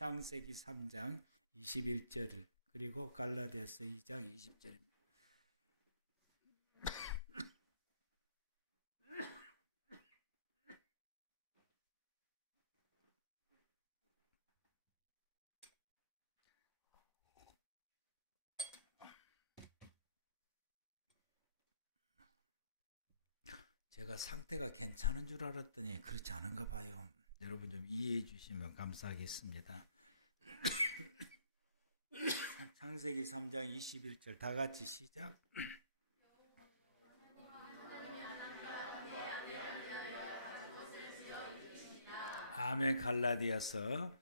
창세기 3장 21절 그리고 갈라디아서 2장 20절입니다. 제가 상태가 괜찮은 줄 알았더니 그렇지 않은가 봐요. 여러분 좀 이해해 주시면 감사하겠습니다. 창세기 3장 21절 다 같이 시작. 아멘. 갈라디아서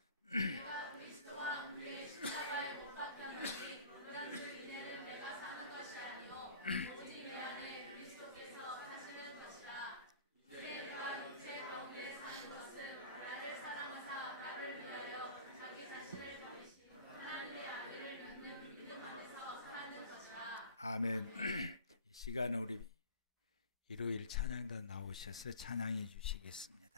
아멘. 이 시간에 우리 일요일 찬양단 나오셔서 찬양해 주시겠습니다.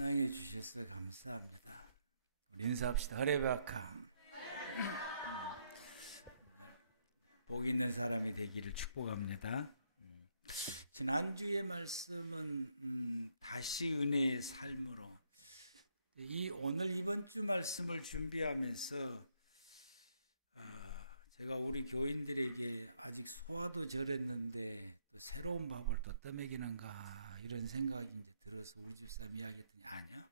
찬양해 주셔서 감사합니다. 우리 인사합시다. 할렐루야. 복 있는 사람이 되기를 축복합니다. 지난주의 말씀은 다시 은혜의 삶으로, 오늘 이번 주 말씀을 준비하면서 제가 우리 교인들에게 아직 소화도 절했는데 또 새로운 밥을 또 떠먹이는가 이런 생각이 이제 들어서 우리 집사람 이야기했더니 아니야,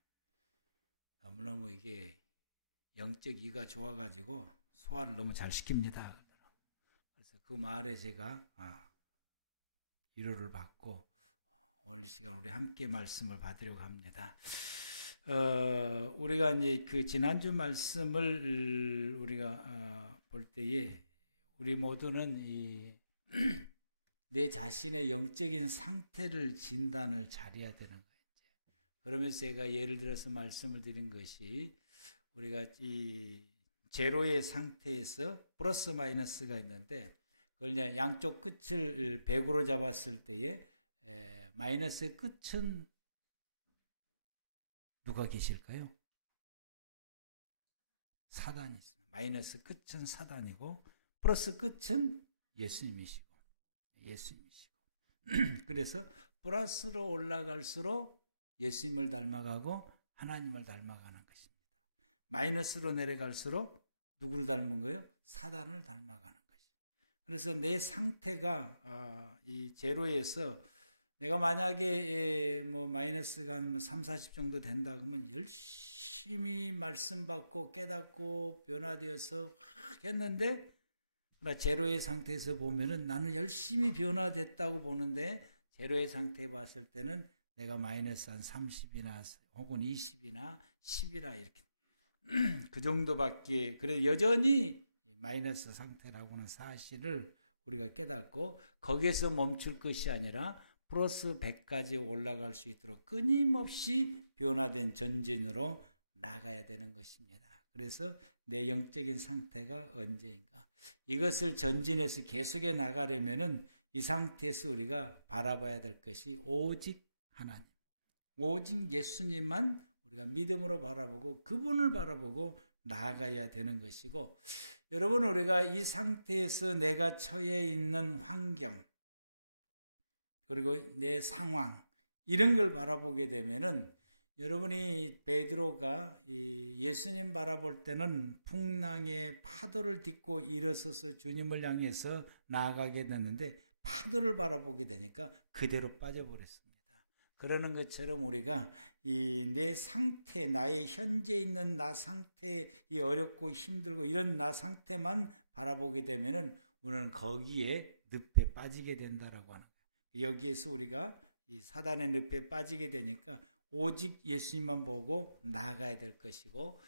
너무너무 이게 영적 이가 좋아가지고 소화를 너무 잘 시킵니다. 그래서 그 말에 제가 위로를 받고 오늘 이 시간 우리 함께 말씀을 받으려고 합니다. 우리가 이제 그 지난주 말씀을 우리가 볼 때에 우리 모두는 내 자신의 영적인 상태를 진단을 잘해야 되는 거예요. 그러면서 제가 예를 들어서 말씀을 드린 것이 우리가 이 제로의 상태에서 플러스 마이너스가 있는데 그걸 이제 양쪽 끝을 100으로 잡았을 때에 마이너스의 끝은 누가 계실까요? 사단이 있습니다. 마이너스 끝은 사단이고 플러스 끝은 예수님이시고. 그래서 플러스로 올라갈수록 예수님을 닮아가고 하나님을 닮아가는 것입니다. 마이너스로 내려갈수록 누구를 닮은 거예요? 사단을 닮아가는 것입니다. 그래서 내 상태가 이 제로에서 내가 만약에 뭐 마이너스가 한 3, 40 정도 된다 그러면 열심히 말씀 받고 깨닫고 변화되어서 확 했는데, 그러나 제로의 상태에서 보면은 나는 열심히 변화됐다고 보는데 제로의 상태에 봤을 때는 내가 마이너스 한 30이나 혹은 20이나 10이나 이렇게 그 정도밖에, 그래 여전히 마이너스 상태라고는 사실을 우리가 깨닫고 거기에서 멈출 것이 아니라 플러스 100까지 올라갈 수 있도록 끊임없이 변화된 전진으로 나가야 되는 것입니다. 그래서 내 영적인 상태가 언제인가, 이것을 전진해서 계속해 나가려면은 이 상태에서 우리가 바라봐야 될 것이 오직 하나님, 오직 예수님만 우리가 믿음으로 바라보고 그분을 바라보고 나아가야 되는 것이고, 여러분 우리가 이 상태에서 내가 처해 있는 환경 그리고 내 상황 이런 걸 바라보게 되면은, 여러분이 베드로가 예수님 바라볼 때는 풍랑의 파도를 딛고 일어서서 주님을 향해서 나아가게 됐는데 파도를 바라보게 되니까 그대로 빠져버렸습니다. 그러는 것처럼 우리가 내 상태, 나의 현재 있는 나 상태, 이 어렵고 힘들고 이런 나 상태만 바라보게 되면은 우리는 거기에 늪에 빠지게 된다라고 하는 거예요. 여기에서 우리가 이 사단의 늪에 빠지게 되니까 오직 예수님만 보고 나아가야 될 것이고,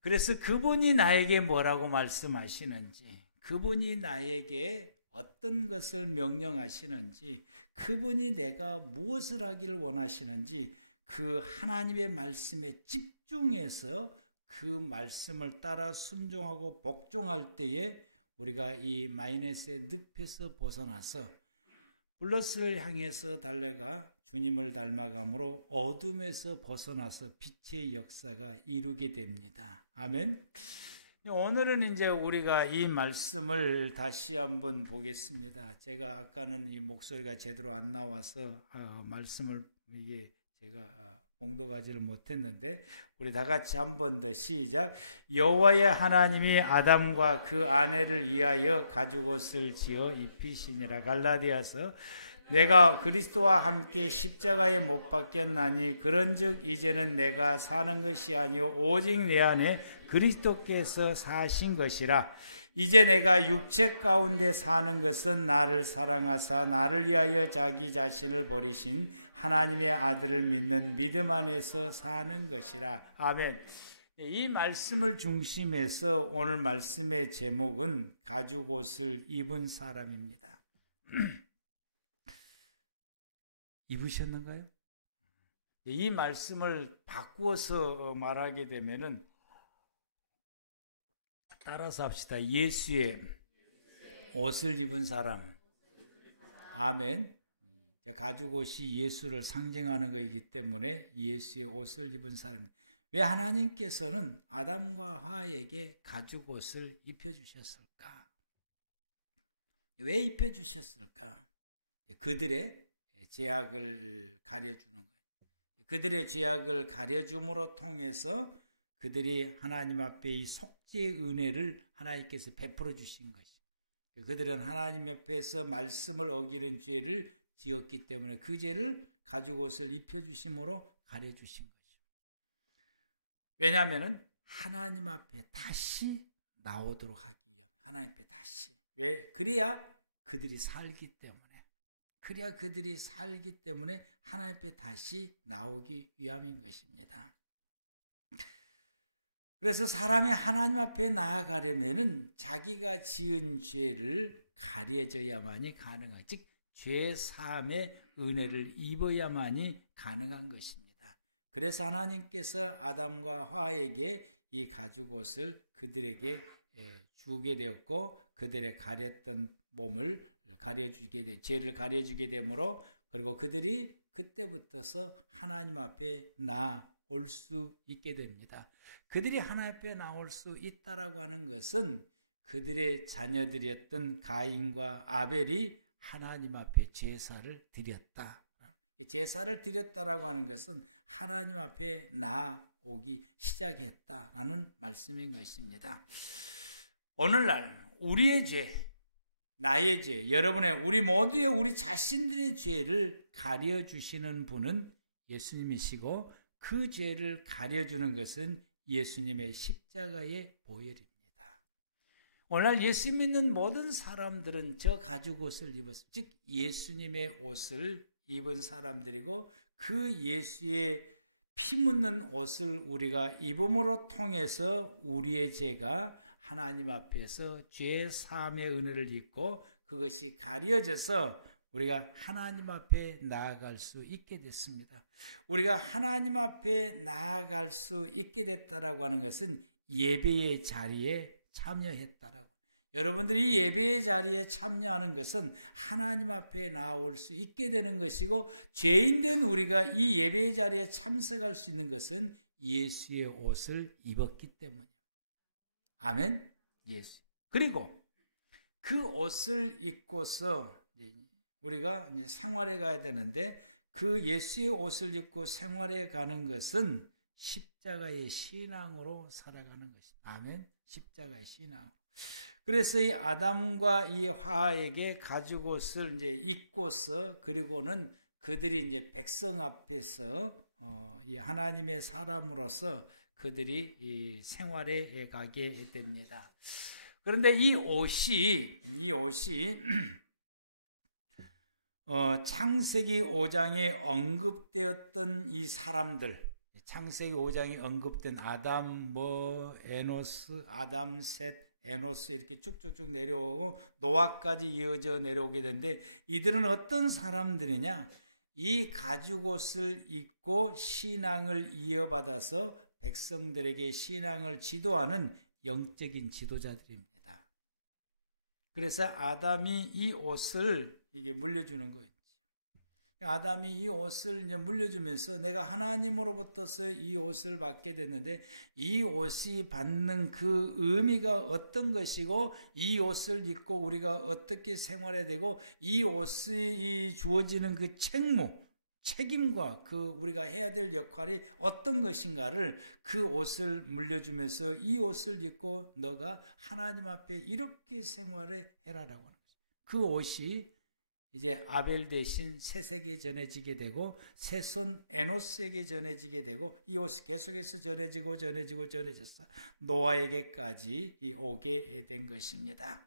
그래서 그분이 나에게 뭐라고 말씀하시는지, 그분이 나에게 어떤 것을 명령하시는지, 그분이 내가 무엇을 하기를 원하시는지 그 하나님의 말씀에 집중해서 그 말씀을 따라 순종하고 복종할 때에 우리가 이 마이너스의 늪에서 벗어나서 플러스를 향해서 달려가 주님을 닮아감으로 어둠에서 벗어나서 빛의 역사가 이루게 됩니다. 아멘. 오늘은 이제 우리가 이 말씀을 다시 한번 보겠습니다. 제가 아까는 이 목소리가 제대로 안 나와서 말씀을 이게 제가 봉독하지를 못했는데, 우리 다 같이 한 번 더 시작. 여호와의 하나님이 아담과 그 아내를 위하여 가죽옷을 지어 입히시니라. 갈라디아서 내가 그리스도와 함께 십자가에 못 박혔나니 그런즉 이제는 내가 사는 것이 아니요 오직 내 안에 그리스도께서 사신 것이라. 이제 내가 육체 가운데 사는 것은 나를 사랑하사 나를 위하여 자기 자신을 버리신 하나님의 아들을 믿는 믿음 안에서 사는 것이라. 아멘. 이 말씀을 중심해서 오늘 말씀의 제목은 가죽옷을 입은 사람입니다. 입으셨는가요? 이 말씀을 바꾸어서 말하게 되면은 따라서 합시다. 예수의 옷을 입은 사람. 아멘. 가죽옷이 예수를 상징하는 것이기 때문에 예수의 옷을 입은 사람입니다. 왜 하나님께서는 아담과 하와에게 가죽옷을 입혀주셨을까? 왜 입혀주셨을까? 그들의 죄악을 가려주는 거예요. 그들의 죄악을 가려줌으로 통해서 그들이 하나님 앞에 이 속죄의 은혜를 하나님께서 베풀어 주신 것이죠. 그들은 하나님 앞에서 말씀을 어기는 죄를 지었기 때문에 그 죄를 가죽옷을 입혀주심으로 가려주신 거죠. 왜냐하면 하나님 앞에 다시 나오도록 하기 위해 하나님 앞에 다시. 왜? 그래야 그들이 살기 때문에. 그래야 그들이 살기 때문에 하나님 앞에 다시 나오기 위함인 것입니다. 그래서 사람이 하나님 앞에 나아가려면은 자기가 지은 죄를 가려져야만이 가능한, 즉 죄 사함의 은혜를 입어야만이 가능한 것입니다. 그래서 하나님께서 아담과 하와에게 이 가죽옷을 그들에게 주게 되었고 그들의 가렸던 몸을 가려주게 죄를 가려주게 되므로 그리고 그들이 그때부터서 하나님 앞에 나올 수 있게 됩니다. 그들이 하나님 앞에 나올 수 있다라고 하는 것은 그들의 자녀들이었던 가인과 아벨이 하나님 앞에 제사를 드렸다. 제사를 드렸다라고 하는 것은 하나님 앞에 나오기 시작했다라는 말씀인 것입니다. 오늘날 우리의 죄, 나의 죄, 여러분의 우리 모두의 우리 자신들의 죄를 가려주시는 분은 예수님이시고 그 죄를 가려주는 것은 예수님의 십자가의 보혈입니다. 오늘날 예수 믿는 모든 사람들은 저 가죽옷을 입었습니다. 즉 예수님의 옷을 입은 사람들이고 그 예수의 피 묻는 옷을 우리가 입음으로 통해서 우리의 죄가 하나님 앞에서 죄 사함의 은혜를 입고 그것이 가려져서 우리가 하나님 앞에 나아갈 수 있게 됐습니다. 우리가 하나님 앞에 나아갈 수 있게 됐다라고 하는 것은 예배의 자리에 참여했다라고. 여러분들이 예배의 자리에 참여하는 것은 하나님 앞에 나올 수 있게 되는 것이고 죄인된 우리가 이 예배의 자리에 참석할 수 있는 것은 예수의 옷을 입었기 때문이에요. 아멘. 예수. 그리고 그 옷을 입고서 우리가 이제 생활에 가야 되는데 그 예수의 옷을 입고 생활에 가는 것은 십자가의 신앙으로 살아가는 것입니다. 아멘. 십자가의 신앙. 그래서 이 아담과 이 하와에게 가죽옷을 이제 입고서 그리고는 그들이 이제 백성 앞에서 이 하나님의 사람으로서 그들이 이 생활에 가게 됩니다. 그런데 이 옷이 창세기 5장에 언급되었던 이 사람들, 창세기 5장에 언급된 아담, 에노스, 아담, 셋, 에노스 이렇게 쭉쭉쭉 내려오고 노아까지 이어져 내려오게 되는데 이들은 어떤 사람들이냐? 이 가죽옷을 입고 신앙을 이어받아서 백성들에게 신앙을 지도하는 영적인 지도자들입니다. 그래서 아담이 이 옷을 이게 물려주는 거예요. 아담이 이 옷을 이제 물려주면서 내가 하나님으로부터서 이 옷을 받게 됐는데 이 옷이 받는 그 의미가 어떤 것이고 이 옷을 입고 우리가 어떻게 생활해야 되고 이 옷이 주어지는 그 책임과 그 우리가 해야 될 역할이 어떤 것인가를 그 옷을 물려주면서 이 옷을 입고 너가 하나님 앞에 이렇게 생활을 해라라고 하는 거죠. 그 옷이 이제 아벨 대신 셋에게 전해지게 되고 셋손 에노스에게 전해지게 되고 이 옷이 계속해서 전해져서 노아에게까지 오게 된 것입니다.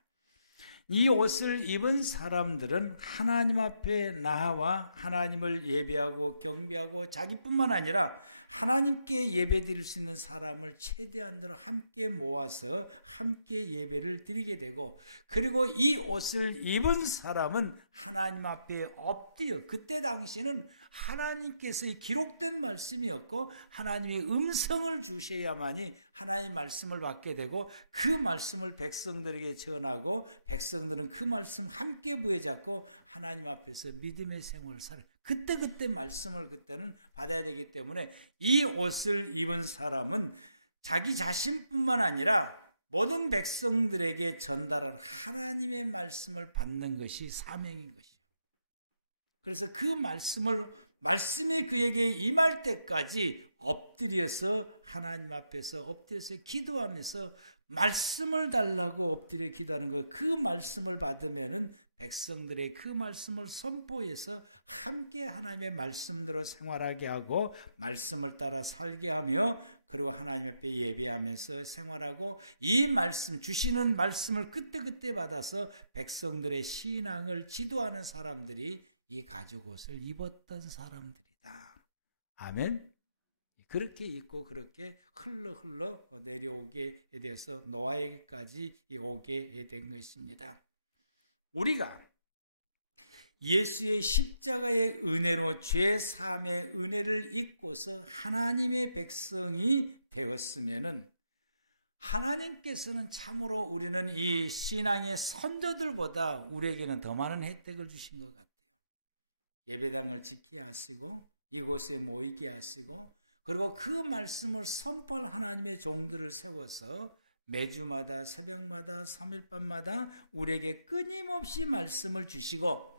이 옷을 입은 사람들은 하나님 앞에 나와 하나님을 예배하고 경배하고 자기뿐만 아니라 하나님께 예배드릴 수 있는 사람을 최대한대로 함께 모아서 함께 예배를 드리게 되고 그리고 이 옷을 입은 사람은 하나님 앞에 엎드려 그때 당시에는 하나님께서 기록된 말씀이었고 하나님이 음성을 주셔야만이 하나님의 말씀을 받게 되고 그 말씀을 백성들에게 전하고 백성 백성들은 그 말씀 함께 부여잡고 하나님 앞에서 믿음의 생활을 살아요. 그때 말씀을 그때는 받아야 되기 때문에 이 옷을 입은 사람은 자기 자신뿐만 아니라 모든 백성들에게 전달할 하나님의 말씀을 받는 것이 사명인 것이요. 그래서 그 말씀이 그에게 임할 때까지 엎드려서 하나님 앞에서 엎드려서 기도하면서 말씀을 달라고 엎드려 기도하는 거예요. 그 말씀을 받으면은 백성들의 그 말씀을 선포해서 함께 하나님의 말씀대로 생활하게 하고 말씀을 따라 살게 하며 그리고 하나님 앞에 예배하면서 생활하고 이 말씀 주시는 말씀을 그때 받아서 백성들의 신앙을 지도하는 사람들이 이 가죽옷을 입었던 사람들이다. 아멘. 그렇게 입고 그렇게 흘러 내려오게 돼서 노아에게까지 오게 된 것입니다. 우리가 예수의 십자가의 은혜로 죄 사함의 은혜를 입고서 하나님의 백성이 되었으면은 하나님께서는 참으로 우리는 이 신앙의 선조들보다 우리에게는 더 많은 혜택을 주신 것 같아요. 예배당을 지키게 하시고 이곳에 모이게 하시고 그리고 그 말씀을 선포할 하나님의 종들을 세워서 매주마다 새벽마다 3일밤마다 우리에게 끊임없이 말씀을 주시고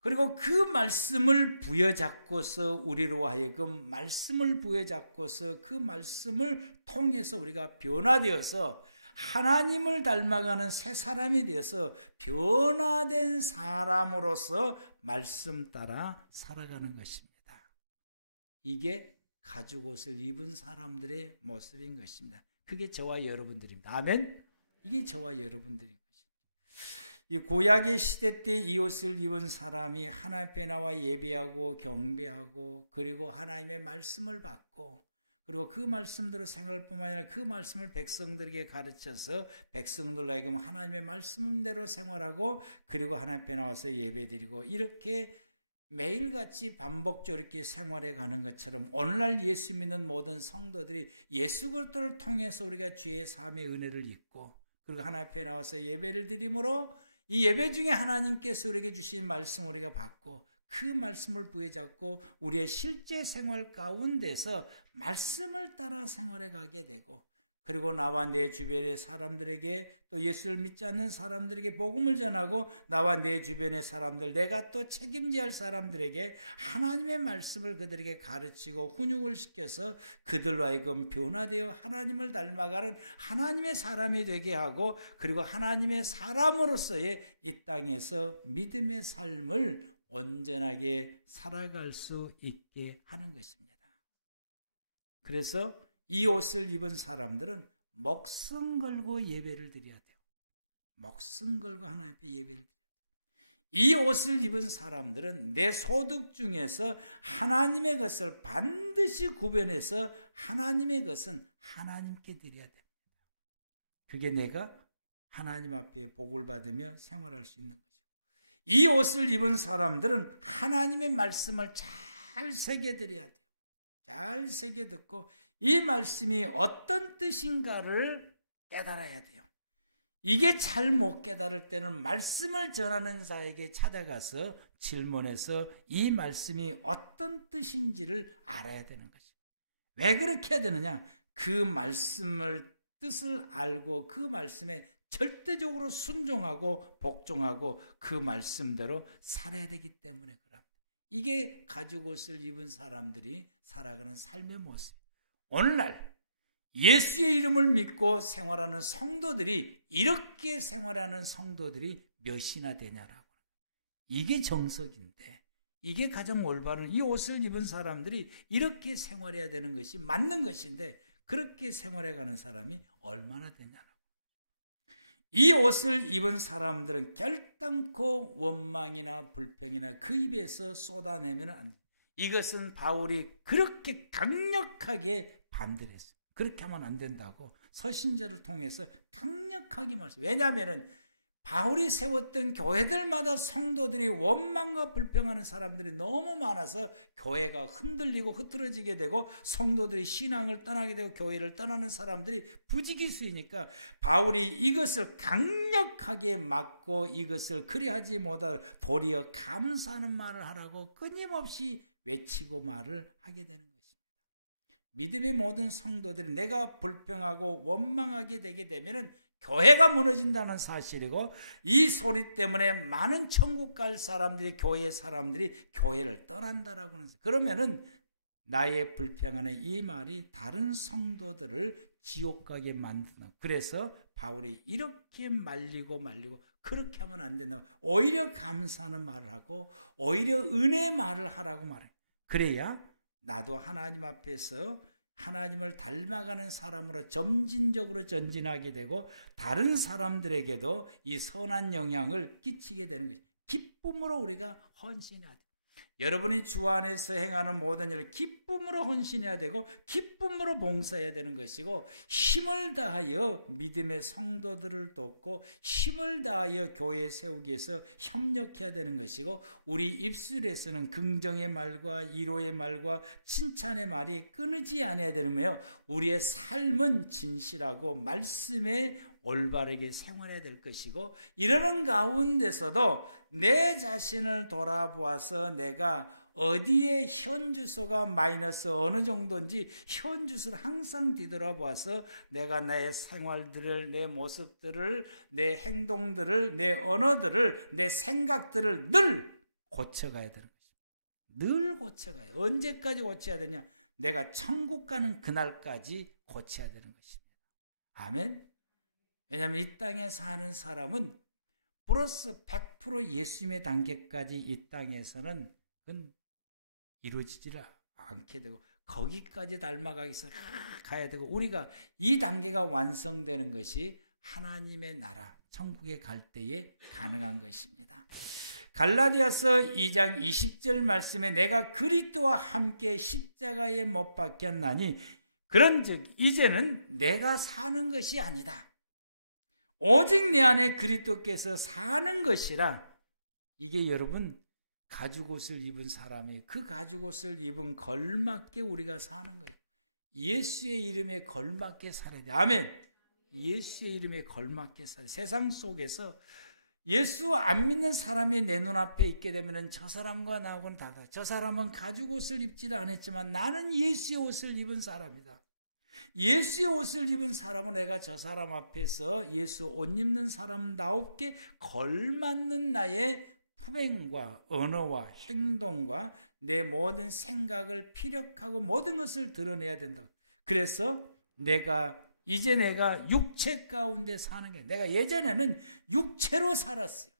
그리고 그 말씀을 부여잡고서 우리로 하여금 말씀을 부여잡고서 그 말씀을 통해서 우리가 변화되어서 하나님을 닮아가는 새 사람이 되어서 변화된 사람으로서 말씀 따라 살아가는 것입니다. 이게 가죽옷을 입은 사람들의 모습인 것입니다. 그게 저와 여러분들입니다. 아멘? 이게 저와 여러분들인 것입니다. 이 구약의 시대 때 이 옷을 입은 사람이 하나님 앞에 나와 예배하고 경배하고 그리고 하나님의 말씀을 받고 그리고 그 말씀대로 생활할 뿐만 아니라 그 말씀을 백성들에게 가르쳐서 백성들로 하여금 하나님의 말씀대로 생활하고 그리고 하나님 앞에 나와서 예배드리고 이렇게 매일같이 반복적으로 이렇게 생활해 가는 것처럼 오늘날 예수 믿는 모든 성도들이 예수 그리스도를 통해서 우리가 죄의 사함의 은혜를 입고 그리고 하나님 앞에 나와서 예배를 드림으로 이 예배 중에 하나님께서 우리에게 주신 말씀 우리가 받고 그 말씀을 부여잡고 우리의 실제 생활 가운데서 말씀을 따라 생활해 가게 되고 그리고 나와 내 주변의 사람들에게 또 예수를 믿지 않는 사람들에게 복음을 전하고 나와 내 주변의 사람들 내가 또 책임져야 할 사람들에게 하나님의 말씀을 그들에게 가르치고 훈육을 시켜서 그들로 하여금 변화되어 하나님을 닮아가는 하나님의 사람이 되게 하고 그리고 하나님의 사람으로서의 이 땅에서 믿음의 삶을 온전하게 살아갈 수 있게 하는 것입니다. 그래서 이 옷을 입은 사람들은 목숨 걸고 예배를 드려야 돼요. 목숨 걸고 하나님 앞에 예배를 드려야 돼요. 이 옷을 입은 사람들은 내 소득 중에서 하나님의 것을 반드시 구별해서 하나님의 것은 하나님께 드려야 됩니다. 그게 내가 하나님 앞에 복을 받으며 생활할 수 있는 거죠. 이 옷을 입은 사람들은 하나님의 말씀을 잘 새겨드려야 돼요. 잘 새겨듣고 이 말씀이 어떤 뜻인가를 깨달아야 돼요. 이게 잘 못 깨달을 때는 말씀을 전하는 자에게 찾아가서 질문해서 이 말씀이 어떤 뜻인지를 알아야 되는 거죠. 왜 그렇게 해야 되느냐? 그 말씀을 뜻을 알고 그 말씀에 절대적으로 순종하고 복종하고 그 말씀대로 살아야 되기 때문에 그럽니다. 이게 가죽옷을 입은 사람들이 살아가는 삶의 모습. 오늘날 예수의 이름을 믿고 생활하는 성도들이 이렇게 생활하는 성도들이 몇이나 되냐라고. 이게 정석인데 이게 가장 올바른 이 옷을 입은 사람들이 이렇게 생활해야 되는 것이 맞는 것인데 그렇게 생활해가는 사람이 얼마나 되냐라고. 이 옷을 입은 사람들은 결단코 원망이나 불평이나 그 입에서 쏟아내면 안 돼. 이것은 바울이 그렇게 강력하게 반대를 했어요. 그렇게 하면 안 된다고 서신자를 통해서 강력하게 말했어요. 왜냐하면 바울이 세웠던 교회들마다 성도들이 원망과 불평하는 사람들이 너무 많아서 교회가 흔들리고 흐트러지게 되고 성도들이 신앙을 떠나게 되고 교회를 떠나는 사람들이 부지기수이니까 바울이 이것을 강력하게 막고 이것을 그리하지 못하고 도리어 감사하는 말을 하라고 끊임없이 외치고 말을 하게 되는 것입니다. 믿음의 모든 성도들이 내가 불평하고 원망하게 되게 되면은 교회가 무너진다는 사실이고, 이 소리 때문에 많은 천국 갈 사람들이, 교회 사람들이 교회를 떠난다라고 하는 거예요. 그러면은 나의 불평하는 이 말이 다른 성도들을 지옥 가게 만든다. 그래서 바울이 이렇게 말리고 그렇게 하면 안 된다. 오히려 감사하는 말을 하고 오히려 은혜의 말을 하라고 말해요. 그래야 나도 하나님 앞에서 하나님을 닮아가는 사람으로 점진적으로 전진하게 되고 다른 사람들에게도 이 선한 영향을 끼치게 되는 것이죠. 기쁨으로 우리가 헌신해야 돼요. 여러분이 주 안에서 행하는 모든 일을 기쁨으로 헌신해야 되고 기쁨으로 봉사해야 되는 것이고, 힘을 다하여 믿음의 성도들을 돕고 힘을 다하여 교회 세우기 위해서 협력해야 되는 것이고, 우리 입술에서는 긍정의 말과 위로의 말과 칭찬의 말이 끊이지 않아야 되는데요, 우리의 삶은 진실하고 말씀에 올바르게 생활해야 될 것이고, 이러는 가운데서도 내 자신을 돌아보아서 내가 어디에 현 주소가 마이너스 어느 정도인지 현 주소를 항상 뒤돌아보아서 내가 나의 생활들을, 내 모습들을, 내 행동들을, 내 언어들을, 내 생각들을 늘 고쳐가야 되는 것입니다. 늘 고쳐가요. 언제까지 고쳐야 되냐? 내가 천국 가는 그날까지 고쳐야 되는 것입니다. 아멘. 왜냐하면 이 땅에 사는 사람은 플러스 100% 예수님의 단계까지 이 땅에서는 이루어지질 않게 되고, 거기까지 닮아가기 위해서 가야 되고, 우리가 이 단계가 완성되는 것이 하나님의 나라 천국에 갈 때에 가능한 것입니다. 갈라디아서 2장 20절 말씀에 내가 그리스도와 함께 십자가에 못 박혔나니 그런즉 이제는 내가 사는 것이 아니다, 오직 내 안에 그리스도께서 사는 것이라. 이게 여러분 가죽옷을 입은 사람이 그 가죽옷을 입은 걸맞게 우리가 사는 거예요. 예수의 이름에 걸맞게 살아야 돼. 아멘. 예수의 이름에 걸맞게 살아야 돼. 세상 속에서 예수 안 믿는 사람이 내 눈앞에 있게 되면 저 사람과 나하고는 다르다. 저 사람은 가죽옷을 입지도 않았지만 나는 예수의 옷을 입은 사람이다. 예수의 옷을 입은 사람은 내가 저 사람 앞에서 예수 옷 입는 사람다웁게 걸맞는 나의 품행과 언어와 행동과 내 모든 생각을 피력하고 모든 것을 드러내야 된다. 그래서 이제 내가 육체 가운데 사는 게, 내가 예전에는 육체로 살았어요.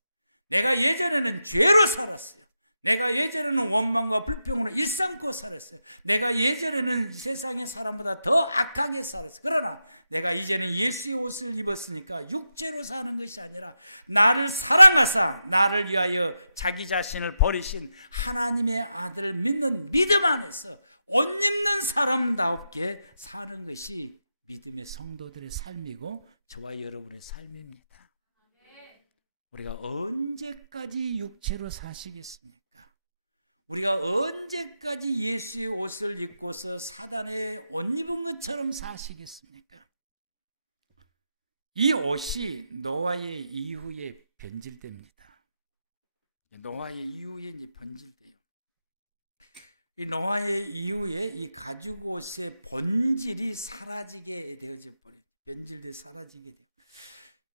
내가 예전에는 죄로 살았어요. 내가 예전에는 원망과 불평으로 일삼고 살았어요. 내가 예전에는 세상의 사람보다 더 악하게 살았어요. 그러나 내가 이제는 예수의 옷을 입었으니까 육체로 사는 것이 아니라 나를 사랑하사 나를 위하여 자기 자신을 버리신 하나님의 아들을 믿는 믿음 안에서 옷 입는 사람다웁게 사는 것이 믿음의 성도들의 삶이고 저와 여러분의 삶입니다. 우리가 언제까지 육체로 사시겠습니까? 우리가 언제까지 예수의 옷을 입고서 사단의 옷 입은 것처럼 사시겠습니까? 이 옷이 노아의 이후에 변질됩니다. 노아의 이후에 이제 변질돼요. 이 노아의 이후에 이 가죽 옷의 본질이 사라지게 되어져 버려요. 변질돼 사라지게 돼요.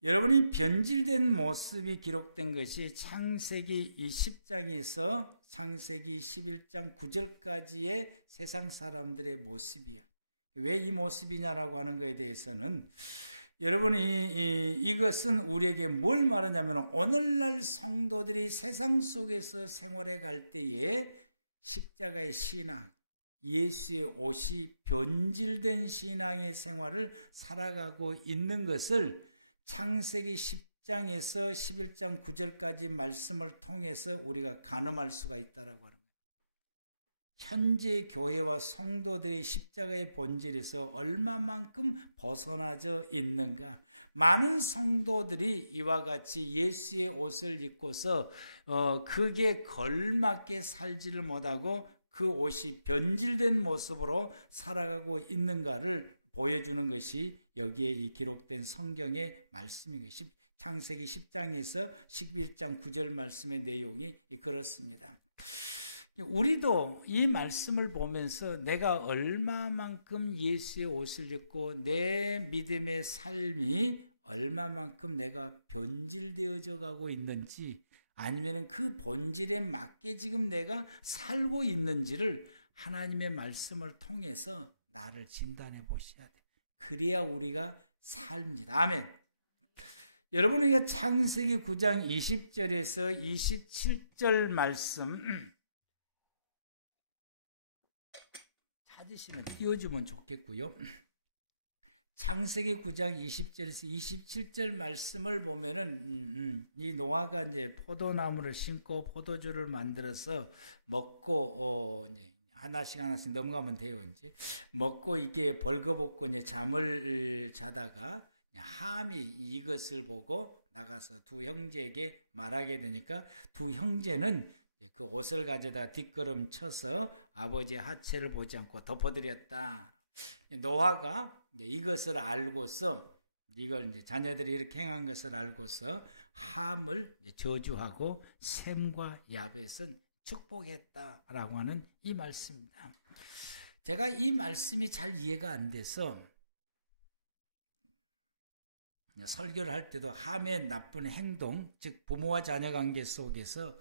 여러분이 변질된 모습이 기록된 것이 창세기 20장에서 창세기 11장 9절까지의 세상 사람들의 모습이에요. 왜 이 모습이냐라고 하는 것에 대해서는 여러분이 이것은 우리에게 뭘 말하냐면 오늘날 성도들이 세상 속에서 생활해 갈 때에 십자가의 신앙, 예수의 옷이 변질된 신앙의 생활을 살아가고 있는 것을 창세기 10장에서 11장 9절까지 말씀을 통해서 우리가 가늠할 수가 있다라고 하는 거예요. 현재 교회와 성도들의 십자가의 본질에서 얼마만큼 벗어나져 있는가. 많은 성도들이 이와 같이 예수의 옷을 입고서 그게 걸맞게 살지를 못하고 그 옷이 변질된 모습으로 살아가고 있는가를 보여주는 것이 여기에 이 기록된 성경의 말씀인 것이 창세기 10장에서 11장 9절 말씀의 내용이 그렇습니다. 우리도 이 말씀을 보면서 내가 얼마만큼 예수의 옷을 입고 내 믿음의 삶이 얼마만큼 내가 변질되어져 가고 있는지, 아니면 그 본질에 맞게 지금 내가 살고 있는지를 하나님의 말씀을 통해서 나를 진단해 보셔야 돼. 그래야 우리가 삽니다. 아멘. 여러분, 우리가 창세기 9장 20절에서 27절 말씀 찾으시면 띄워주면 좋겠고요. 창세기 9장 20절에서 27절 말씀을 보면은 이 노아가 이제 포도나무를 심고 포도주를 만들어서 먹고 이제 하나씩 넘어가면 돼요. 이제 먹고 이게 벌거벗고 이제 잠을 자다가 함이 이것을 보고 나가서 두 형제에게 말하게 되니까 두 형제는 그 옷을 가져다 뒷걸음 쳐서 아버지의 하체를 보지 않고 덮어드렸다. 노아가 이것을 알고서, 이걸 이제 자녀들이 이렇게 행한 것을 알고서 함을 저주하고 셈과 야벳은 축복했다라고 하는 이 말씀입니다. 제가 이 말씀이 잘 이해가 안 돼서 설교를 할 때도 함의 나쁜 행동, 즉 부모와 자녀 관계 속에서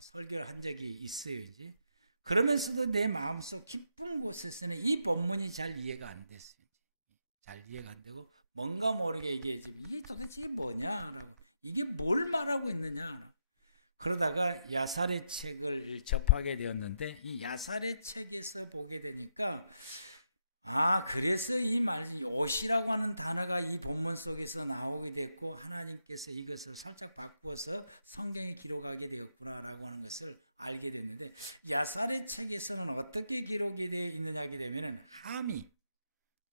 설교를 한 적이 있어요. 이제 그러면서도 내 마음속 깊은 곳에서는 이 본문이 잘 이해가 안 됐어요. 잘 이해가 안 되고 뭔가 모르게 이게 도대체 뭐냐라고, 이게 뭘 말하고 있느냐라고. 그러다가 야살의 책을 접하게 되었는데 이 야살의 책에서 보게 되니까 그래서 이 옷이라고 하는 단어가 이 본문 속에서 나오게 됐고 하나님께서 이것을 살짝 바꾸어서 성경에 기록하게 되었구나라고 하는 것을 알게 됐는데, 야살의 책에서는 어떻게 기록이 되어 있느냐 하게 되면은 함이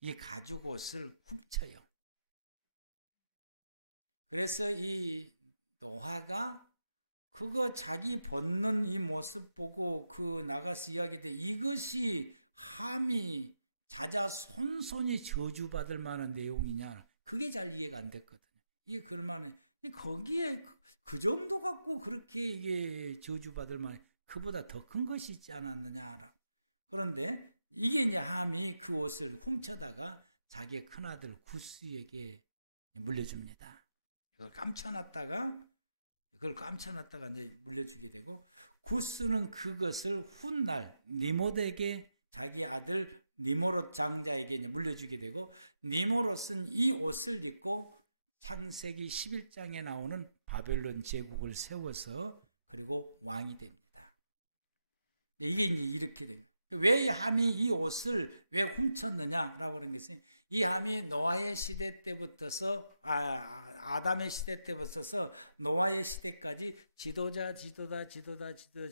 이 가죽옷을 훔쳐요. 그래서 이 노아가 그거 자기 벗는 이 모습 보고 나가서 이야기돼, 이것이 함이 자자손손이 저주받을 만한 내용이냐, 그게 잘 이해가 안 됐거든요. 이게 그럴만한, 거기에 그 정도 갖고 그렇게 이게 저주받을 만한, 그보다 더 큰 것이 있지 않았느냐라고. 그런데 이게 이제 함이 그 옷을 훔쳐다가 자기의 큰아들 구스에게 물려줍니다. 그걸 깜쳐놨다가 이제 물려주게 되고, 구스는 그것을 훗날 니모드에게, 자기 아들 니모롯 장자에게 이제 물려주게 되고, 니모롯은 이 옷을 입고 창세기 11장에 나오는 바벨론 제국을 세워서 그리고 왕이 됩니다. 이게 이제 이렇게 됩니다. 왜 함이 이 옷을 왜 훔쳤느냐라고 하는 것은, 이 함이 노아의 시대 때부터서 아담의 시대 때부터서 노아의 시대까지 지도자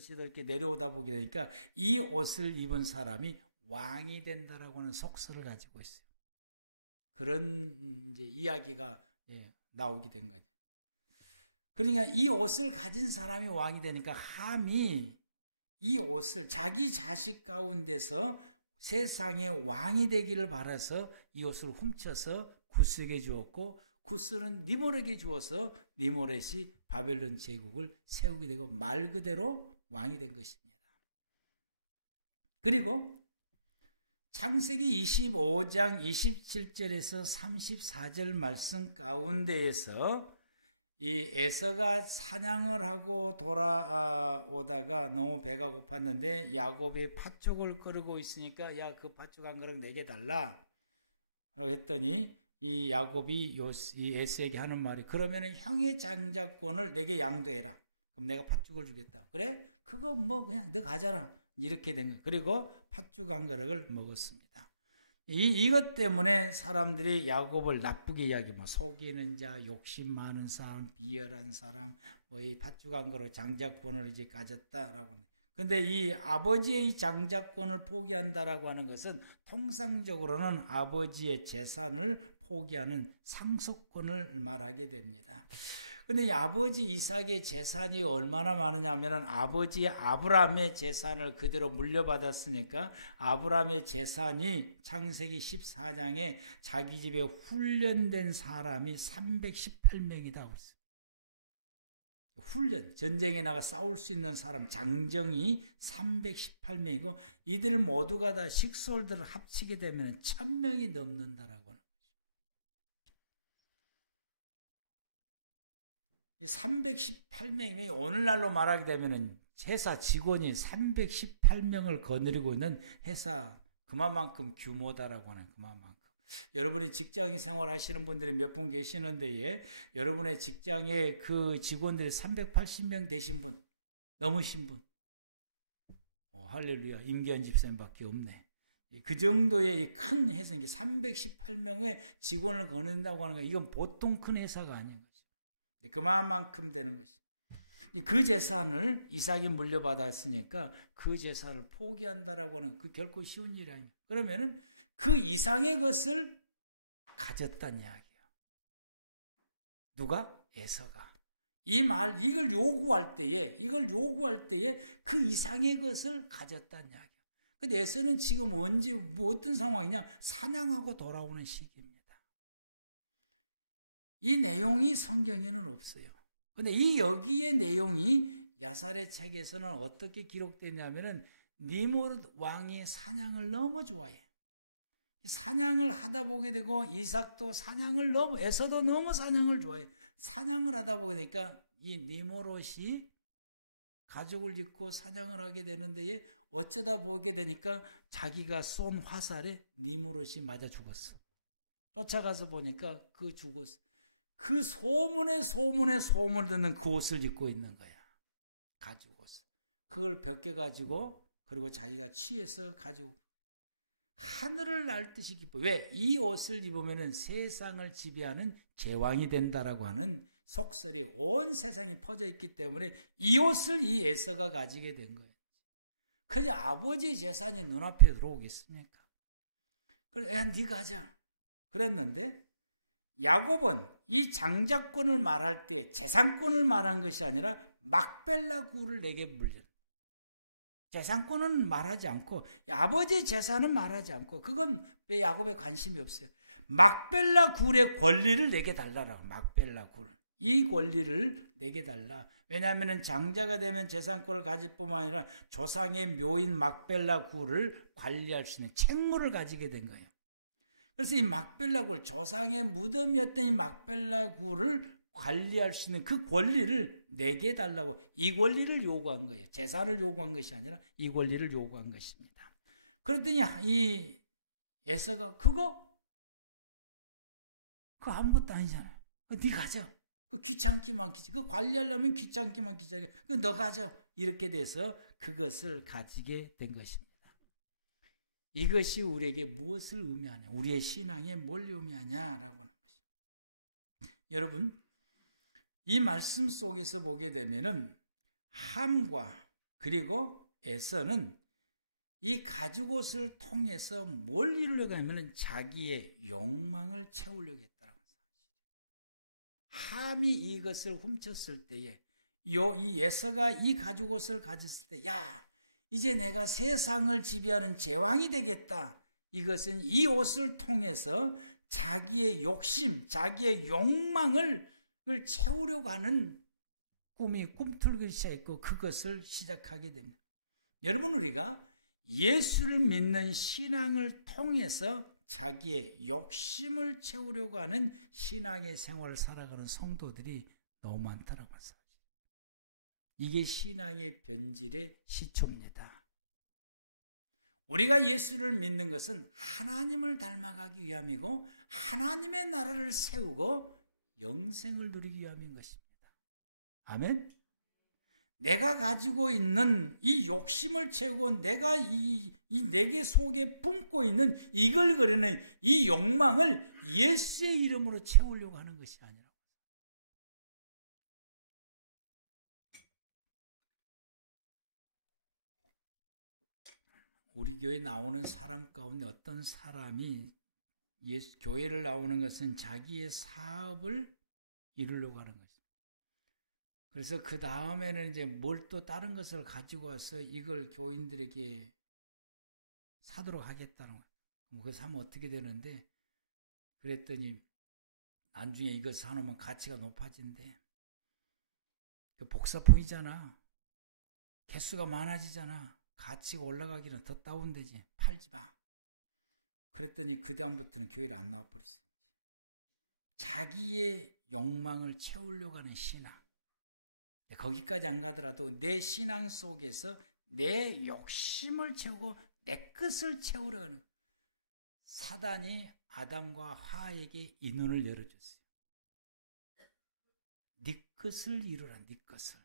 이렇게 내려오다 보게 되니까 이 옷을 입은 사람이 왕이 된다라고 하는 속설을 가지고 있어요. 그런 이제 이야기가 나오게 된 거죠. 그러니까 이 옷을 가진 사람이 왕이 되니까 함이 이 옷을 자기 자식 가운데서 세상의 왕이 되기를 바라서 이 옷을 훔쳐서 구스에게 주었고, 구스는 니모렉에게 주어서 니모렛이 바벨론 제국을 세우게 되고 말 그대로 왕이 된 것입니다. 그리고 창세기 25장 27절에서 34절 말씀 가운데에서 이 에서가 사냥을 하고 돌아오다가 너무 배가 고팠는데 야곱이 팥죽을 끓이고 있으니까, 야, 그 팥죽 한 그릇 내게 달라 했더니 이 야곱이 이 에서에게 하는 말이, 그러면은 형의 장자권을 내게 양도해라. 그럼 내가 팥죽을 주겠다. 그래? 그거 뭐 그냥 너 가져라. 이렇게 된 거예요. 그리고 팥죽 한 그릇을 먹었습니다. 이것 때문에 사람들이 야곱을 나쁘게 이야기, 속이는 자, 욕심 많은 사람, 비열한 사람, 이 팥죽 한 그릇 장자권을 이제 가졌다라고. 근데 이 아버지의 장자권을 포기한다라고 하는 것은 통상적으로는 아버지의 재산을 포기하는 상속권을 말하게 됩니다. 근데 이 아버지 이삭의 재산이 얼마나 많으냐 하면은 아버지 아브라함의 재산을 그대로 물려받았으니까 아브라함의 재산이 창세기 14장에 자기 집에 훈련된 사람이 318명이 나왔어요. 훈련, 전쟁에 나가 싸울 수 있는 사람, 장정이 318명이고 이들 모두가 다 식솔들을 합치게 되면 1000명이 넘는다라고 하는 거죠. 318명이 오늘날로 말하게 되면 회사 직원이 318명을 거느리고 있는 회사 그만큼 규모다라고 하는 그만큼. 여러분이 직장에 생활하시는 분들이 몇 분 계시는데 여러분의 직장에 그 직원들이 380명 되신 분, 넘으신 분. 할렐루야. 임기한 집사님밖에 없네. 그 정도의 큰 회사, 318명의 직원을 거는다고 하는 거 이건 보통 큰 회사가 아닌 거죠. 그만큼 되는 것이. 그 재산을 이삭이 물려받았으니까 그 재산을 포기한다라고 하는 그 결코 쉬운 일이 아닙니다. 그러면은 그 이상의 것을 가졌다는 이야기예요. 누가? 에서가. 이걸 요구할 때에 그 이상의 것을 가졌다는 이야기예요. 근데 에서는 지금 언제, 어떤 상황이냐? 사냥하고 돌아오는 시기입니다. 이 내용이 성경에는 없어요. 근데 여기의 내용이 야살의 책에서는 어떻게 기록되냐면은 니므롯 왕이 사냥을 너무 좋아해. 사냥을 하다 보게 되고 이삭도 에서도 너무 사냥을 좋아해. 사냥을 하다 보게 되니까 이 니므롯이 가죽을 입고 사냥을 하게 되는데 어쩌다 보게 되니까 자기가 쏜 화살에 니므롯이 맞아 죽었어. 쫓아가서 보니까 죽었어. 그 소문을 듣는 그 옷을 입고 있는 거야. 가죽 옷을. 그걸 벗겨가지고 그리고 자기가 취해서 가지고 하늘을 날 듯이 기뻐. 왜? 이 옷을 입으면 세상을 지배하는 제왕이 된다라고 하는 속설이 온 세상에 퍼져 있기 때문에 이 옷을 이 에서가 가지게 된 거예요. 그냥 아버지의 재산이 눈앞에 들어오겠습니까? 그래, 야, 네가 하자. 그랬는데 야곱은 이 장자권을 말할 때 재산권을 말한 것이 아니라 막벨라 구를 내게 물려. 재산권은 말하지 않고 아버지의 재산은 말하지 않고 그건 왜 야곱에 관심이 없어요. 막벨라 굴의 권리를 내게 달라라고. 막벨라 굴. 이 권리를 내게 달라. 왜냐하면 장자가 되면 재산권을 가질 뿐만 아니라 조상의 묘인 막벨라 굴을 관리할 수 있는 책무를 가지게 된 거예요. 그래서 이 막벨라 굴, 조상의 무덤이었던 이 막벨라 굴을 관리할 수 있는 그 권리를 내게 달라고 이 권리를 요구한 거예요. 재산을 요구한 것이 아니라 이 권리를 요구한 것입니다. 그랬더니 이 에서가 그거 아무것도 아니잖아요. 네가 가져. 그 귀찮기만 귀찮게. 그 관리하려면 귀찮기만 귀찮게. 그 너 가져. 이렇게 돼서 그것을 가지게 된 것입니다. 이것이 우리에게 무엇을 의미하냐? 우리의 신앙에 뭘 의미하냐라고 하는 것입니다. 여러분, 이 말씀 속에서 보게 되면은 함과 그리고 에서는 이 가죽옷을 통해서 뭘 이루려고 하면은 자기의 욕망을 채우려고 했다라고 사실이에요. 함이 이것을 훔쳤을 때에 이 에서가 이 가죽옷을 가졌을 때, 야, 이제 내가 세상을 지배하는 제왕이 되겠다. 이것은 이 옷을 통해서 자기의 욕심, 자기의 욕망을 채우려고 하는 꿈틀기 시작했고 그것을 시작하게 됩니다. 여러분, 우리가 예수를 믿는 신앙을 통해서 자기의 욕심을 채우려고 하는 신앙의 생활을 살아가는 성도들이 너무 많다는 것을. 이게 신앙의 변질의 시초입니다. 우리가 예수를 믿는 것은 하나님을 닮아가기 위함이고 하나님의 나라를 세우고 영생을 누리기 위함인 것입니다. 아멘. 내가 가지고 있는 이 욕심을 채우고 내가 내게 속에 품고 있는 이글거리는 이 욕망을 예수의 이름으로 채우려고 하는 것이 아니라 우리 교회 나오는 사람 가운데 어떤 사람이 교회를 나오는 것은 자기의 사업을 이루려고 하는 거죠. 그래서 그 다음에는 이제 뭘 또 다른 것을 가지고 와서 이걸 교인들에게 사도록 하겠다는 거예요. 그거 사면 어떻게 되는데, 그랬더니 나중에 이거 사놓으면 가치가 높아진대. 그 복사포이잖아. 개수가 많아지잖아. 가치가 올라가기는 더 다운되지. 팔지 마. 그랬더니 그 다음부터는 교회를 안 나와버렸어요. 자기의 욕망을 채우려고 하는 신앙. 거기까지 안 가더라도 내 신앙 속에서 내 욕심을 채우고 내 것을 채우려고 하는 거예요. 사단이 아담과 하와에게 이 눈을 열어줬어요. 네 것을 이루라. 네 것을.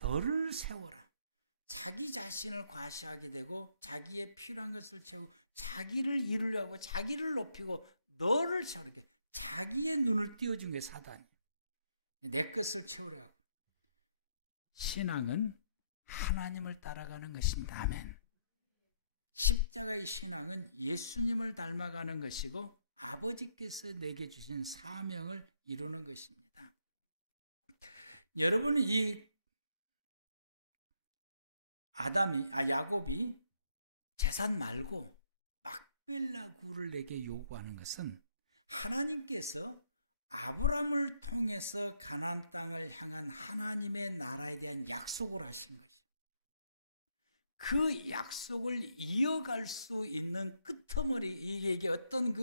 너를 세워라. 자기 자신을 과시하게 되고 자기의 필요한 것을 채우고 자기를 이루려고 자기를 높이고 너를 채우게 자기의 눈을 띄워준 게 사단이에요. 내 것을 채우려고. 신앙은 하나님을 따라가는 것입니다. 아멘. 십자가의 신앙은 예수님을 닮아가는 것이고 아버지께서 내게 주신 사명을 이루는 것입니다. 여러분은 이 야곱이 재산 말고 막벨라 굴을 내게 요구하는 것은 하나님께서 아브라함을 통해서 가나안 땅을 향한 하나님의 나라에 대한 약속을 하신 것이죠. 그 약속을 이어갈 수 있는 끄트머리, 이게 어떤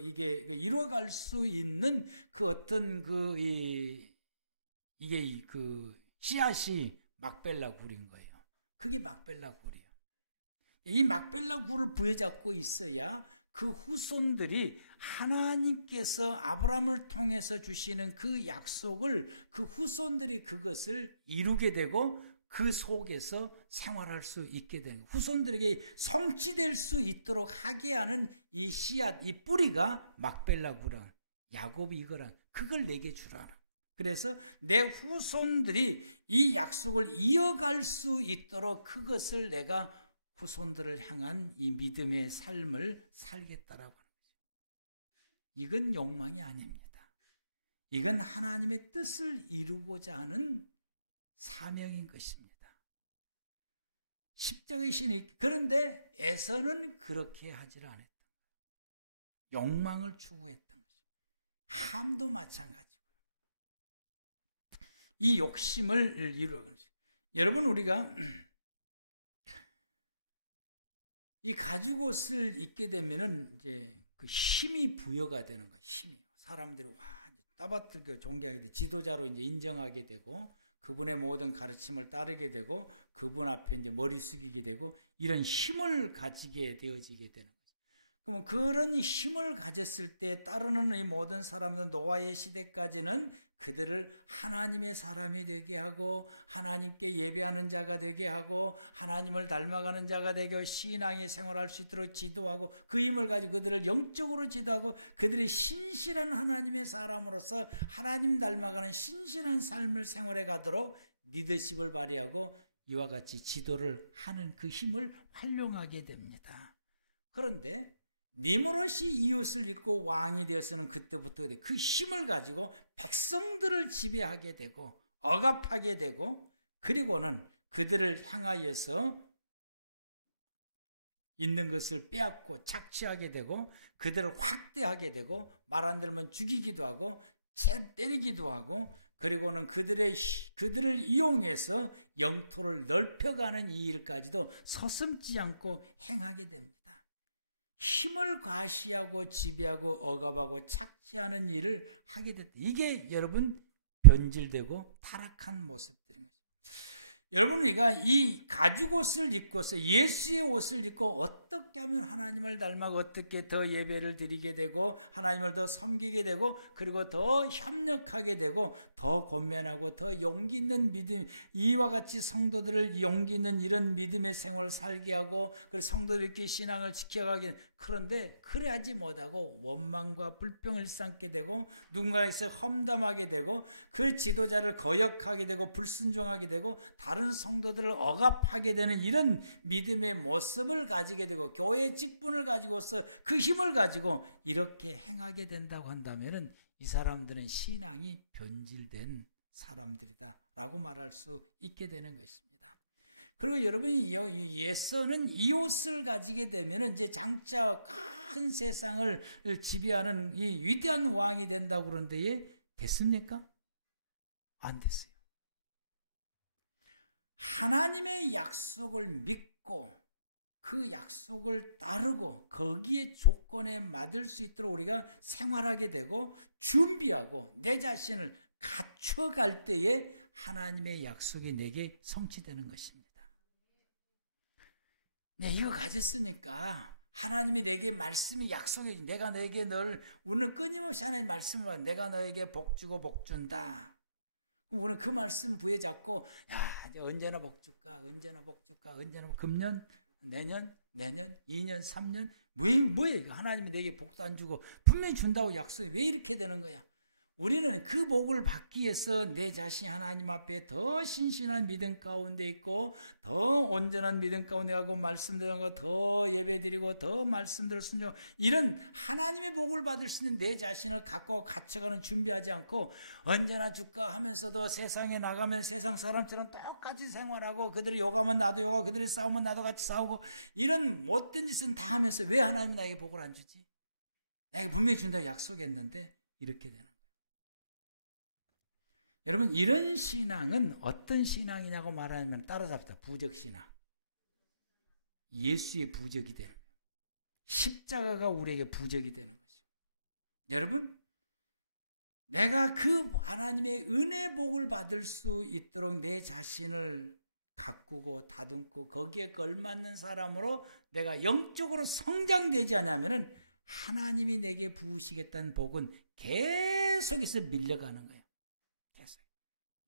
이게 이뤄갈 수 있는 그 어떤 이게 씨앗이 막벨라 굴인 거예요. 그게 막벨라 굴이에요. 이 막벨라 굴을 부여잡고 있어야 그 후손들이 하나님께서 아브라함을 통해서 주시는 그 약속을 그 후손들이 그것을 이루게 되고 그 속에서 생활할 수 있게 되는, 후손들에게 성취될 수 있도록 하게 하는 이 씨앗, 이 뿌리가 막벨라 굴이라. 야곱이 이거라. 그걸 내게 주라. 그래서 내 후손들이 이 약속을 이어갈 수 있도록 그것을 내가 후손들을 향한 이 믿음의 삶을 살겠다라고 하는 거죠. 이건 욕망이 아닙니다. 이건 하나님의 뜻을 이루고자 하는 사명인 것입니다. 십자가의 신이, 그런데 에서는 그렇게 하질 않았다. 욕망을 추구했던 것이죠. 함도 마찬가지고요. 이 욕심을 이루려고 하는 것이죠. 여러분, 우리가 이 가죽옷을 입게 되면은 이제 그 힘이 부여가 되는 거예요. 힘이. 사람들이 따받들고 존경하게 되고 지도자로 이제 인정하게 되고 그분의 모든 가르침을 따르게 되고 그분 앞에 이제 머리 숙이게 되고 이런 힘을 가지게 되어지게 되는 거죠. 그러면 그런 힘을 가졌을 때 따르는 이 모든 사람들은 노아의 시대까지는 그들을 하나님의 사람이 되게 하고 하나님께 예배하는 자가 되게 하고 하나님을 닮아가는 자가 되게 신앙의 생활할 수 있도록 지도하고 그 힘을 가지고 그들을 영적으로 지도하고 그들이 신실한 하나님의 사람으로서 하나님 닮아가는 신실한 삶을 생활해 가도록 리더십을 발휘하고 이와 같이 지도를 하는 그 힘을 활용하게 됩니다. 그런데 니므롯이 이웃을 잇고 왕이 되어서는 그때부터 그 힘을 가지고 백성들을 지배하게 되고 억압하게 되고 그리고는 그들을 향하여서 있는 것을 빼앗고 착취하게 되고 그들을 확대하게 되고 말 안 들으면 죽이기도 하고 때리기도 하고 그리고는 그들을 이용해서 영토를 넓혀가는 이 일까지도 서슴지 않고 행하게 됩니다. 힘을 과시하고 지배하고 억압하고 착취하는 일을 하게 됐다. 이게 여러분 변질되고 타락한 모습들인 거죠. 여러분, 우리가 이 가죽옷을 입고서 예수의 옷을 입고 어떻게 하면 하나님을 닮아고 어떻게 더 예배를 드리게 되고 하나님을 더 섬기게 되고 그리고 더 협력하게 되고 더 권면하고 더 용기 있는 믿음, 이와 같이 성도들을 용기 있는 이런 믿음의 생활을 살게 하고 그리고 성도들 이렇게 신앙을 지켜가게. 그런데 그래야지 못하고 원망과 불평을 일삼게 되고 누군가에서 험담하게 되고 그 지도자를 거역하게 되고 불순종하게 되고 다른 다른 성도들을 억압하게 되는 이런 믿음의 모습을 가지게 되고 교회 직분을 가지고서 그 힘을 가지고 이렇게 행하게 된다고 한다면 이 사람들은 신앙이 변질된 사람들이다라고 말할 수 있게 되는 것입니다. 그리고 여러분이 예서는 이 옷을 가지게 되면 이제 장차 큰 세상을 지배하는 이 위대한 왕이 된다고 그러는데 됐습니까? 안 됐어요. 하나님의 약속을 믿고 그 약속을 따르고 거기에 조건에 맞을 수 있도록 우리가 생활하게 되고 준비하고 내 자신을 갖춰갈 때에 하나님의 약속이 내게 성취되는 것입니다. 네, 이거 가졌으니까 하나님이 내게 말씀이 약속이 내가 너에게 늘 우리는 끊임없이 하나님 말씀을 하면 내가 너에게 복 주고 복 준다. 그럼 우리는 그 말씀 부여잡고 야 이제 언제나 복 줄까 언제나 복 줄까 언제나 금년 내년 2년 3년 뭐야 이거 하나님이 내게 복도 안 주고 분명히 준다고 약속이 왜 이렇게 되는 거야? 우리는 그 복을 받기 위해서 내 자신이 하나님 앞에 더 신실한 믿음 가운데 있고 더 온전한 믿음 가운데 가고 말씀드리고 더 예배드리고 더 말씀대로 순종 이런 하나님의 복을 받을 수 있는 내 자신을 갖고 갇혀가는 준비하지 않고 언제나 줄까 하면서도 세상에 나가면 세상 사람처럼 똑같이 생활하고 그들이 요가면 나도 요가 그들이 싸우면 나도 같이 싸우고 이런 못된 짓은 다 하면서 왜 하나님이 나에게 복을 안 주지? 나에게 분명히 준다고 약속했는데 이렇게 되는 거예요. 여러분 이런 신앙은 어떤 신앙이냐고 말하면 따라서 합시다. 부적신앙. 예수의 부적이 되는 거예요. 십자가가 우리에게 부적이 되는 거죠. 여러분 내가 그 하나님의 은혜 복을 받을 수 있도록 내 자신을 가꾸고 다듬고 거기에 걸맞는 사람으로 내가 영적으로 성장되지 않으면 하나님이 내게 부으시겠다는 복은 계속해서 밀려가는 거예요.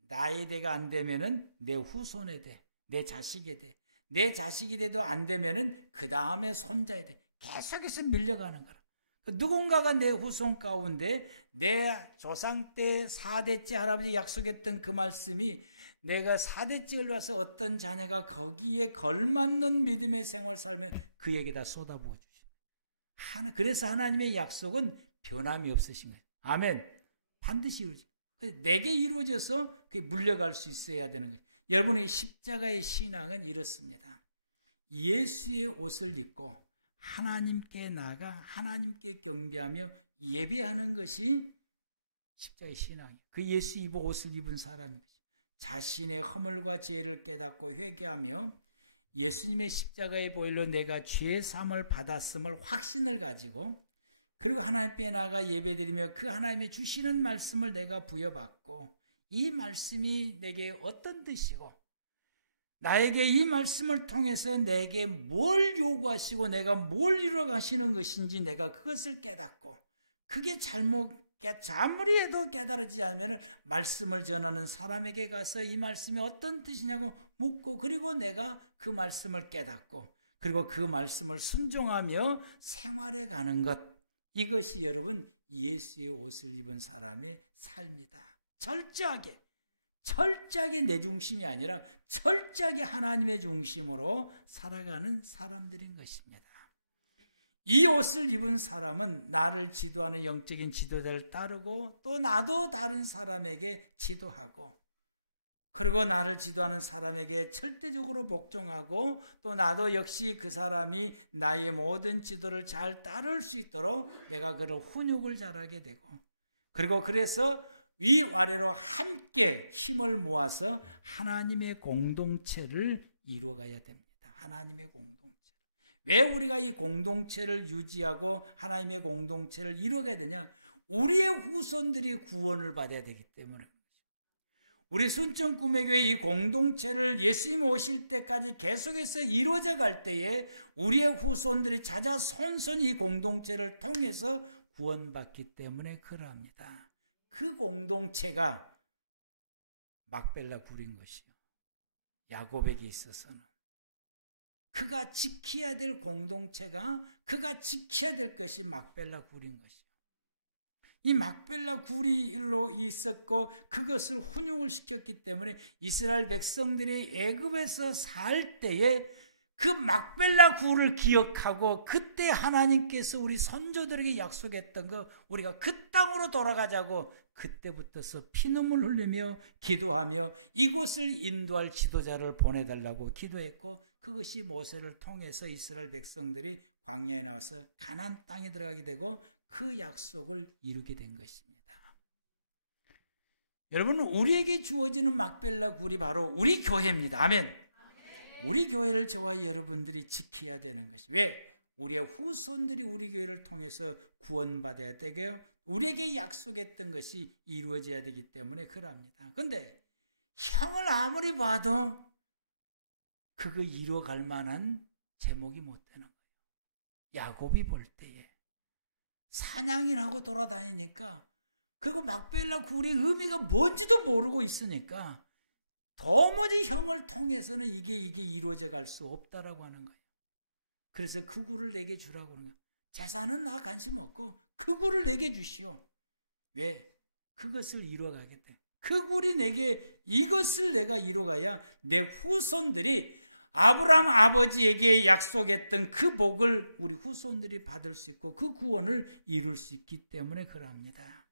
나의 대가 안 되면은 내 후손에 돼, 내 자식에 돼, 내 자식이 돼도 안 되면은 그 다음에 손자에 돼. 계속해서 밀려가는 거야. 누군가가 내 후손 가운데 내 조상 때 4대째 할아버지 약속했던 그 말씀이 내가 4대째를 와서 어떤 자녀가 거기에 걸맞는 믿음의 생활 살면 그에게 다 쏟아부어 주셔. 그래서 하나님의 약속은 변함이 없으신 거예요. 아멘. 반드시 이루어져. 내게 이루어져서 그게 물려갈 수 있어야 되는 거예요. 여러분의 십자가의 신앙은 이렇습니다. 예수의 옷을 입고 하나님께 나가 하나님께 경배하며 예배하는 것이 십자가의 신앙이에요. 그 예수 입은 옷을 입은 사람인 거죠. 자신의 허물과 죄를 깨닫고 회개하며 예수님의 십자가의 보혈로 내가 죄의 사함을 받았음을 확신을 가지고 그리고 하나님께 나아가 예배드리며 그 하나님의 주시는 말씀을 내가 부여받고 이 말씀이 내게 어떤 뜻이고 나에게 이 말씀을 통해서 내게 뭘 요구하시고 내가 뭘 이루어가시는 것인지 내가 그것을 깨닫고 그게 아무리 해도 깨달아지지 않으면 말씀을 전하는 사람에게 가서 이 말씀이 어떤 뜻이냐고 묻고 그리고 내가 그 말씀을 깨닫고 그리고 그 말씀을 순종하며 생활해 가는 것 이것이 여러분 예수의 옷을 입은 사람의 삶이다. 철저하게 내 중심이 아니라 철저하게 하나님의 중심으로 살아가는 사람들인 것입니다. 이 옷을 입은 사람은 나를 지도하는 영적인 지도자를 따르고 또 나도 다른 사람에게 지도하고 그리고 나를 지도하는 사람에게 절대적으로 복종하고 또 나도 역시 그 사람이 나의 모든 지도를 잘 따를 수 있도록 내가 그를 훈육을 잘하게 되고 그리고 그래서 위아래로 함께 힘을 모아서 하나님의 공동체를 이루어가야 됩니다. 하나님의 공동체. 왜 우리가 이 공동체를 유지하고 하나님의 공동체를 이루어가야 되냐? 우리의 후손들이 구원을 받아야 되기 때문에 우리 순천구매교회 이 공동체를 예수님 오실 때까지 계속해서 이루어져 갈 때에 우리의 후손들이 자자손손 이 공동체를 통해서 구원받기 때문에 그러합니다. 그 공동체가 막벨라 굴인 것이요. 야곱에게 있어서는 그가 지켜야 될 공동체가 그가 지켜야 될 것이 막벨라 굴인 것이요. 이 막벨라 굴이로 있었고 그것을 훈육을 시켰기 때문에 이스라엘 백성들이 애굽에서 살 때에 그 막벨라 굴을 기억하고 그때 하나님께서 우리 선조들에게 약속했던 거 우리가 그 땅으로 돌아가자고 그때부터서 피눈물 흘리며 기도하며 이곳을 인도할 지도자를 보내달라고 기도했고 그것이 모세를 통해서 이스라엘 백성들이 광야에 나와서 가나안 땅에 들어가게 되고 그 약속을 이루게 된 것입니다. 여러분 우리에게 주어지는 막벨라 굴이 바로 우리 교회입니다. 아멘. 우리 교회를 저와 여러분들이 지켜야 되는 것이 왜? 우리의 후손들이 우리 교회를 통해서 구원받아야 되고요. 우리에게 약속했던 것이 이루어져야 되기 때문에 그럽니다. 그런데 형을 아무리 봐도 그거 이루어갈 만한 제목이 못 되는 거예요. 야곱이 볼 때에 사냥이라고 돌아다니니까 그리고 막벨라 굴의 의미가 뭔지도 모르고 있으니까 도무지 형을 통해서는 이게 이루어져 갈 수 없다라고 하는 거예요. 그래서 그 굴을 내게 주라고 하는 거예요. 재산은 나 관심 없고 그 굴을 내게 주시오. 왜? 그것을 이루어가게 돼. 그 굴이 내게 이것을 내가 이루어가야 내 후손들이 아브라함 아버지에게 약속했던 그 복을 우리 후손들이 받을 수 있고 그 구원을 이룰 수 있기 때문에 그럽니다.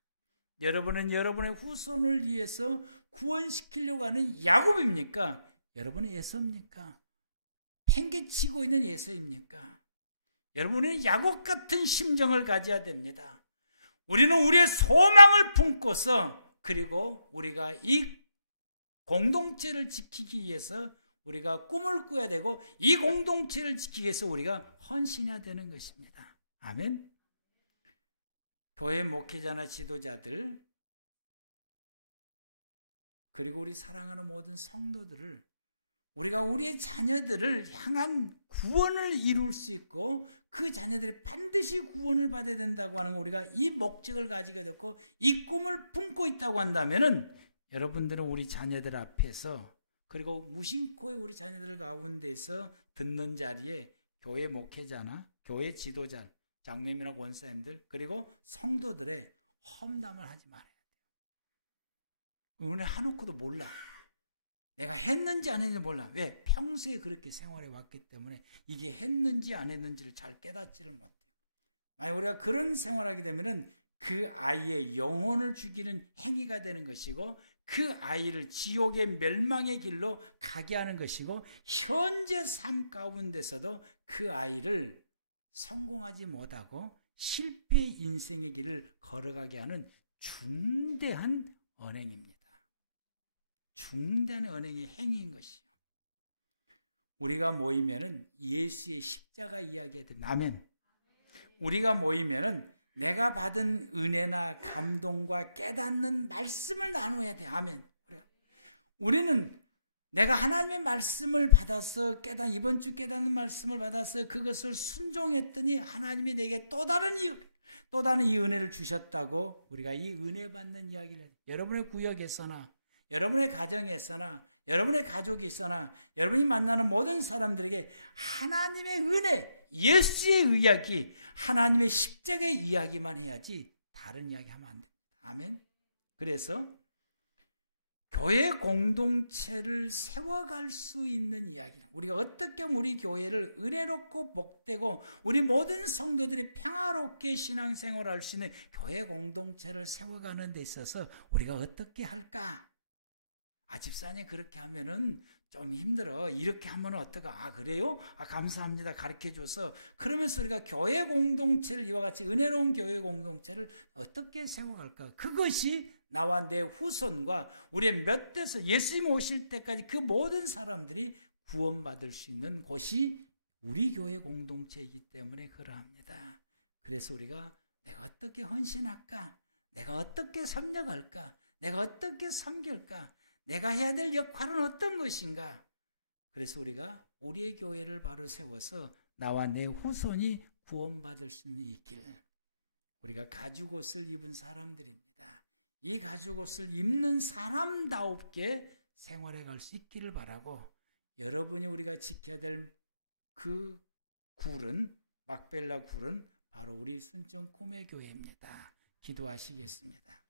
여러분은 여러분의 후손을 위해서 구원시키려고 하는 야곱입니까? 여러분은 에서입니까? 팽개치고 있는 에서입니까? 여러분은 야곱 같은 심정을 가져야 됩니다. 우리는 우리의 소망을 품고서 그리고 우리가 이 공동체를 지키기 위해서 우리가 꿈을 꾸어야 되고 이 공동체를 지키기 위해서 우리가 헌신해야 되는 것입니다. 아멘. 교회 목회자나 지도자들 그리고 우리 사랑하는 모든 성도들을 우리가 우리의 자녀들을 향한 구원을 이룰 수 있고 그 자녀들이 반드시 구원을 받아야 된다고 하는 거 우리가 이 목적을 가지게 됐고 이 꿈을 품고 있다고 한다면은 여러분들은 우리 자녀들 앞에서 그리고 무심코에 우리 자녀들 가운데서 듣는 자리에 교회 목회자나 교회 지도자 장로님이나 권사님들 그리고 성도들의 험담을 하지 말아야 돼요. 오늘 해놓고도 몰라. 내가 했는지 안 했는지 몰라. 왜? 평소에 그렇게 생활해 왔기 때문에 이게 했는지 안 했는지를 잘 깨닫지를 못해요. 만약 우리가 그런 생활하게 되면은 그 아이의 영혼을 죽이는 행위가 되는 것이고 그 아이를 지옥의 멸망의 길로 가게 하는 것이고 현재 삶 가운데서도 그 아이를 성공하지 못하고 실패 인생의 길을 걸어가게 하는 중대한 언행입니다. 중대한 언행의 행위인 것이요. 우리가 모이면은 예수의 십자가 이야기해야 된다. 아멘. 우리가 모이면은 내가 받은 은혜나 감동과 깨닫는 말씀을 나누어야 돼. 아멘. 우리는 내가 하나님의 말씀을 받아서 이번 주 깨닫는 말씀을 받아서 그것을 순종했더니 하나님이 내게 또 다른 이 은혜를 주셨다고 우리가 이 은혜 받는 이야기를 여러분의 구역에서나 여러분의 가정에서나 여러분의 가족이 있으나 여러분이 만나는 모든 사람들에게 하나님의 은혜, 예수의 이야기, 하나님의 십자가의 이야기만 해야지 다른 이야기 하면 안 됩니다. 아멘. 그래서 교회 공동체를 세워갈 수 있는 이야기, 우리가 어떻게 우리 교회를 은혜롭고 복되고 우리 모든 성도들이 평화롭게 신앙생활을 할 수 있는 교회 공동체를 세워가는 데 있어서 우리가 어떻게 할까? 집사님 그렇게 하면은 좀 힘들어. 이렇게 하면 어떨까? 그래요? 감사합니다. 가르쳐줘서. 그러면서 우리가 교회 공동체를 이와 같이 은혜로운 교회 공동체를 어떻게 세워갈까? 그것이 나와 내 후손과 우리의 몇 대서 예수님 오실 때까지 그 모든 사람들이 구원받을 수 있는 곳이 우리 교회 공동체이기 때문에 그러합니다. 그래서 우리가 내가 어떻게 헌신할까? 내가 어떻게 협력할까? 내가 어떻게 섬길까? 내가 해야 될 역할은 어떤 것인가? 그래서 우리가 우리의 교회를 바로 세워서 나와 내 후손이 구원받을 수 있는 이 길, 우리가 가죽옷을 입은 사람들입니다. 이 가죽옷을 입는 사람다웁게 생활해 갈 수 있기를 바라고, 여러분이 우리가 지켜야 될 그 굴은, 막벨라 굴은 바로 우리 순천 꿈의 교회입니다. 기도하시겠습니다.